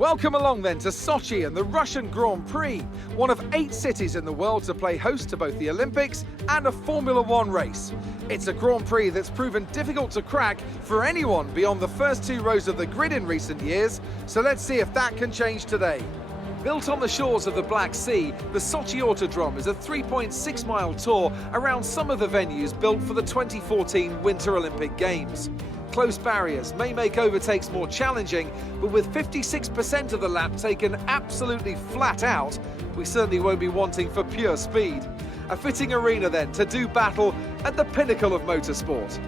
Welcome along then to Sochi and the Russian Grand Prix, one of 8 cities in the world to play host to both the Olympics and a Formula One race. It's a Grand Prix that's proven difficult to crack for anyone beyond the first 2 rows of the grid in recent years, so let's see if that can change today. Built on the shores of the Black Sea, the Sochi Autodrome is a 3.6-mile tour around some of the venues built for the 2014 Winter Olympic Games. Close barriers may make overtakes more challenging, but with 56% of the lap taken absolutely flat out, we certainly won't be wanting for pure speed. A fitting arena then to do battle at the pinnacle of motorsport.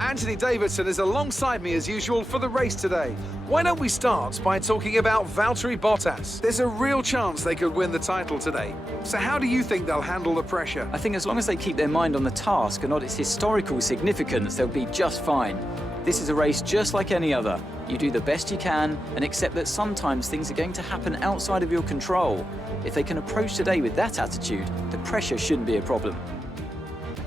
Anthony Davidson is alongside me as usual for the race today. Why don't we start by talking about Valtteri Bottas? There's a real chance they could win the title today. So how do you think they'll handle the pressure? I think as long as they keep their mind on the task and not its historical significance, they'll be just fine. This is a race just like any other. You do the best you can and accept that sometimes things are going to happen outside of your control. If they can approach today with that attitude, the pressure shouldn't be a problem.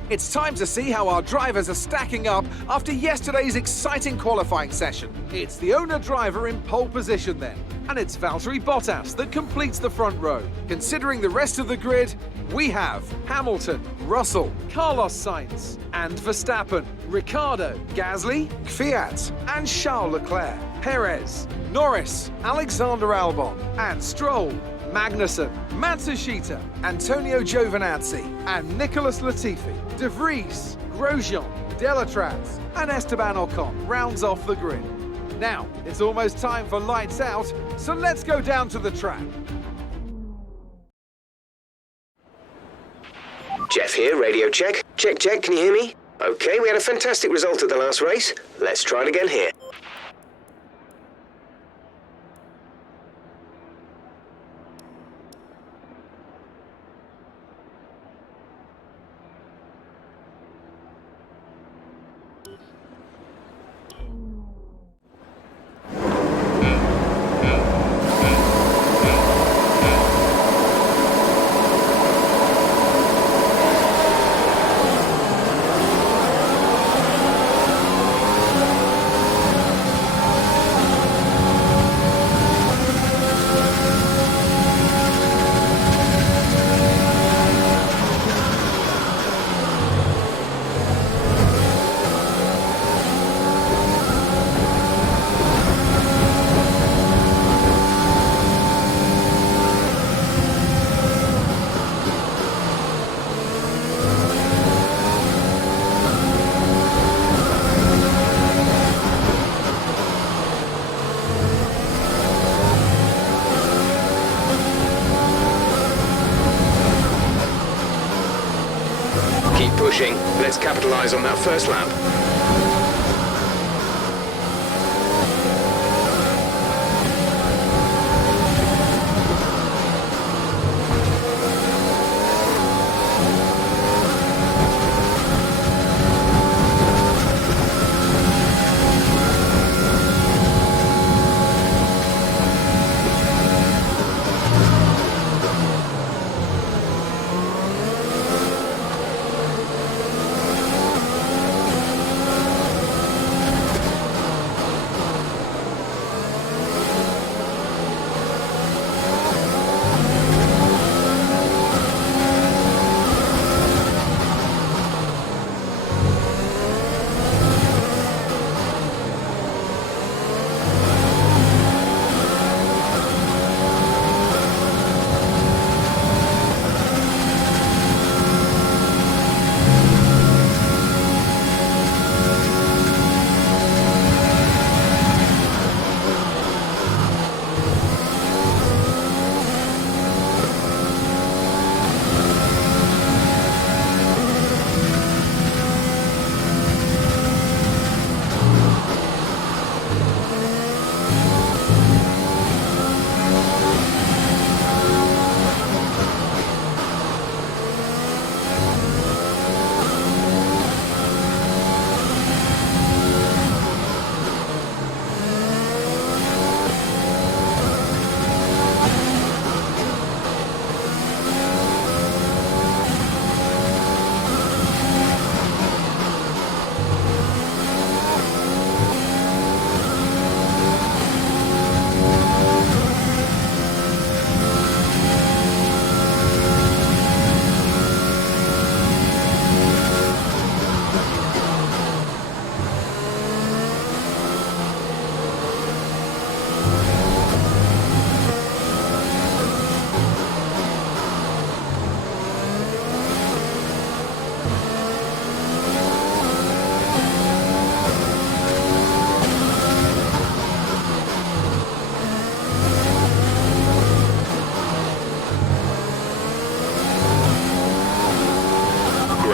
It's time to see how our drivers are stacking up after yesterday's exciting qualifying session. It's the owner-driver in pole position then, and it's Valtteri Bottas that completes the front row. Considering the rest of the grid, we have Hamilton, Russell, Carlos Sainz, and Verstappen, Ricciardo, Gasly, Kvyat, and Charles Leclerc, Perez, Norris, Alexander Albon, and Stroll, Magnussen, Matsushita, Antonio Giovinazzi, and Nicholas Latifi, De Vries, Grosjean, Delatraz, and Esteban Ocon rounds off the grid. Now, it's almost time for lights out, so let's go down to the track. Jeff here, radio check. Check, check, can you hear me? Okay, we had a fantastic result at the last race. Let's try it again here. Keep pushing. Let's capitalize on that first lap.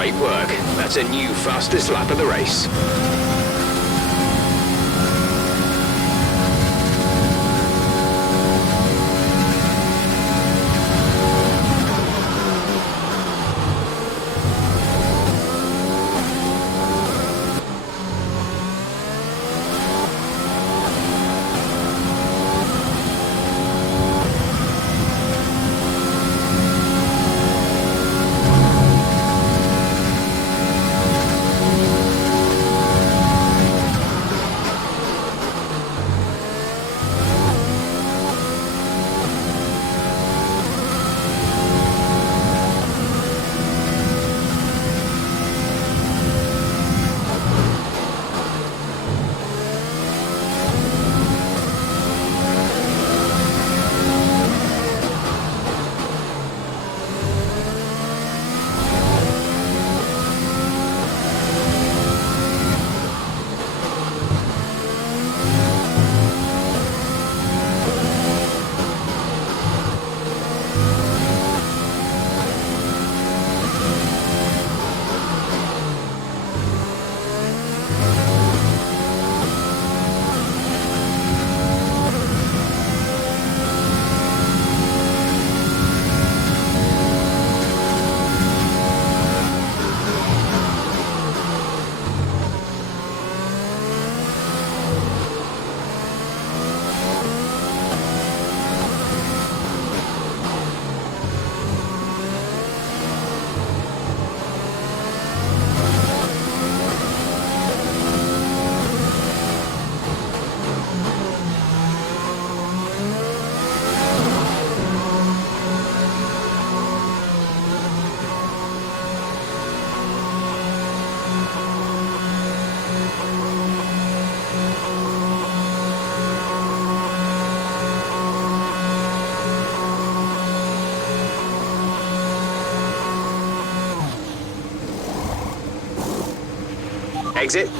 Great work. That's a new fastest lap of the race.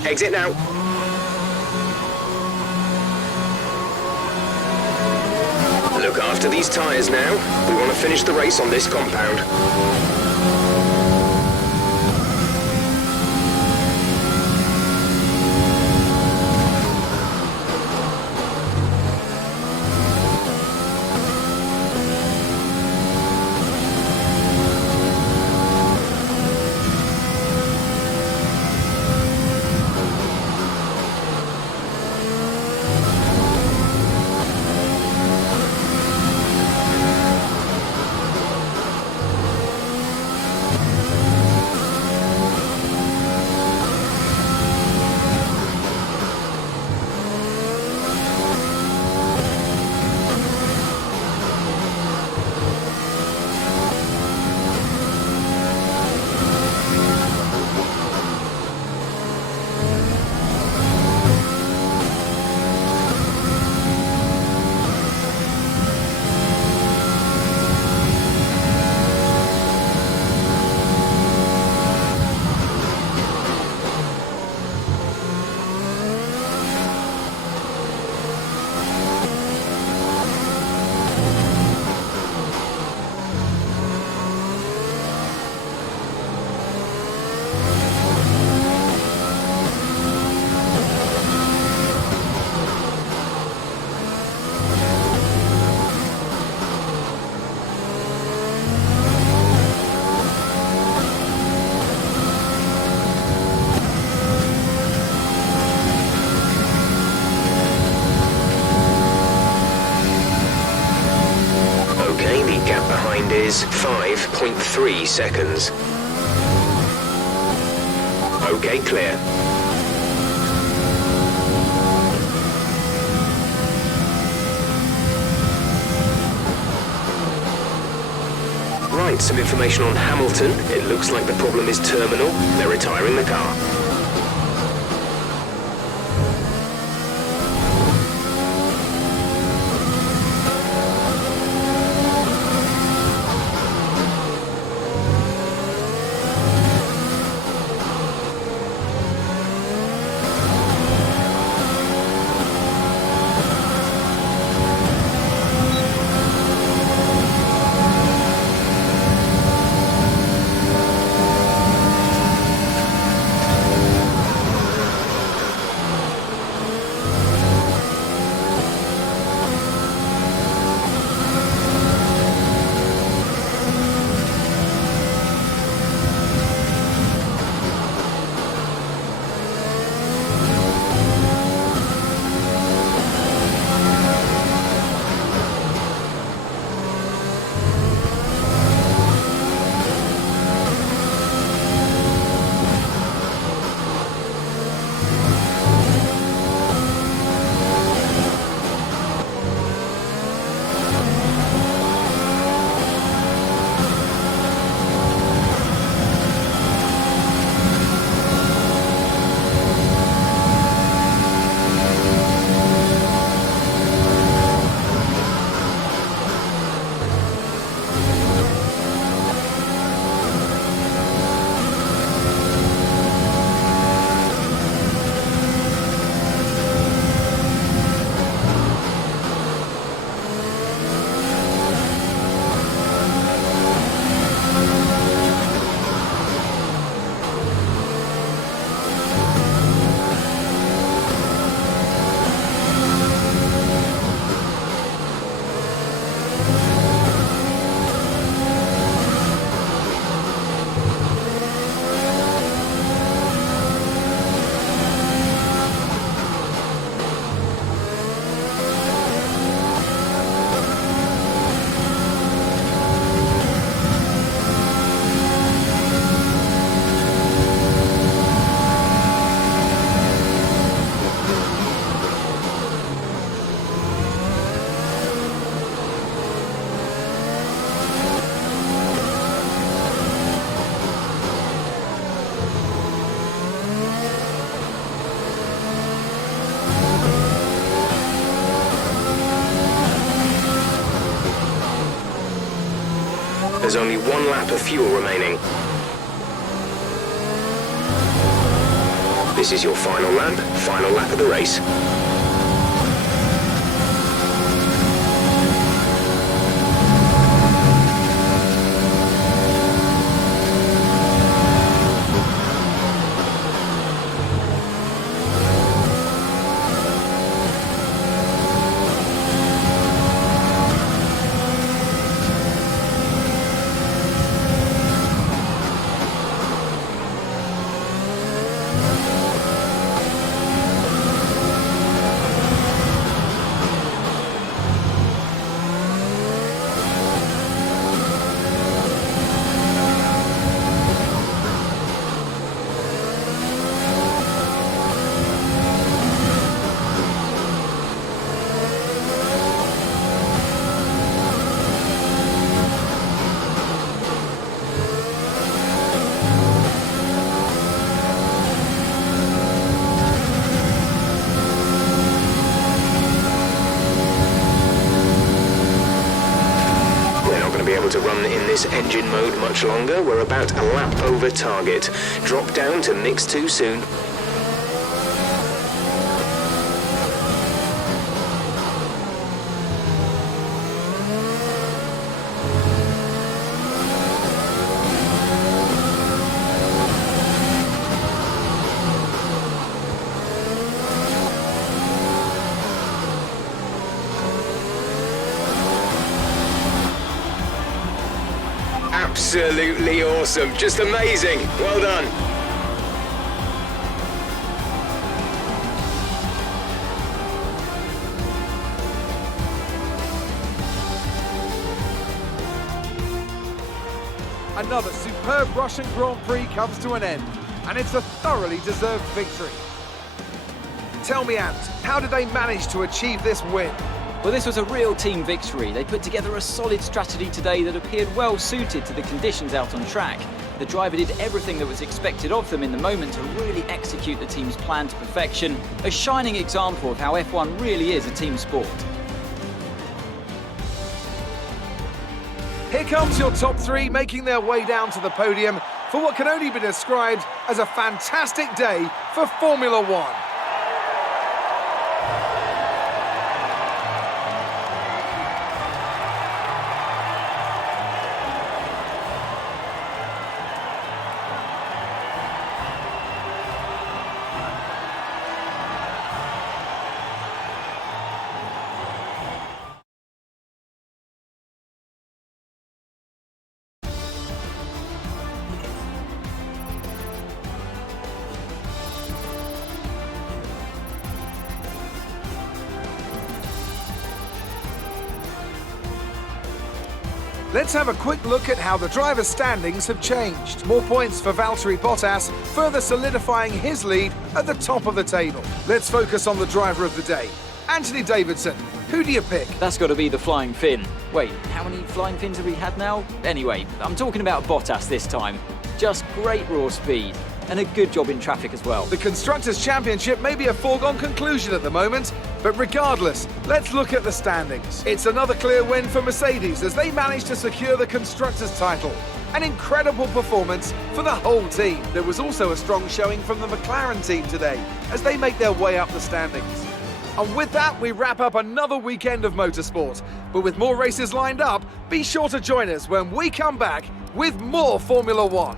Exit now. Look after these tyres now. We want to finish the race on this compound. Is 5.3 seconds. Okay, clear. Right, some information on Hamilton. It looks like the problem is terminal. They're retiring the car. There's only one lap of fuel remaining. This is your final lap of the race. To run in this engine mode much longer. We're about a lap over target. Drop down to mix 2 soon. Absolutely awesome, just amazing, well done. Another superb Russian Grand Prix comes to an end, and it's a thoroughly deserved victory. Tell me, Ant, how did they manage to achieve this win? Well, this was a real team victory. They put together a solid strategy today that appeared well suited to the conditions out on track. The driver did everything that was expected of them in the moment to really execute the team's plan to perfection. A shining example of how F1 really is a team sport. Here comes your top 3 making their way down to the podium for what can only be described as a fantastic day for Formula One. Let's have a quick look at how the drivers' standings have changed. More points for Valtteri Bottas, further solidifying his lead at the top of the table. Let's focus on the driver of the day, Anthony Davidson. Who do you pick? That's got to be the Flying Finn. Wait, how many Flying Fins have we had now? Anyway, I'm talking about Bottas this time. Just great raw speed. And a good job in traffic as well. The Constructors' Championship may be a foregone conclusion at the moment, but regardless, let's look at the standings. It's another clear win for Mercedes as they managed to secure the Constructors' title. An incredible performance for the whole team. There was also a strong showing from the McLaren team today as they make their way up the standings. And with that, we wrap up another weekend of motorsport. But with more races lined up, be sure to join us when we come back with more Formula One.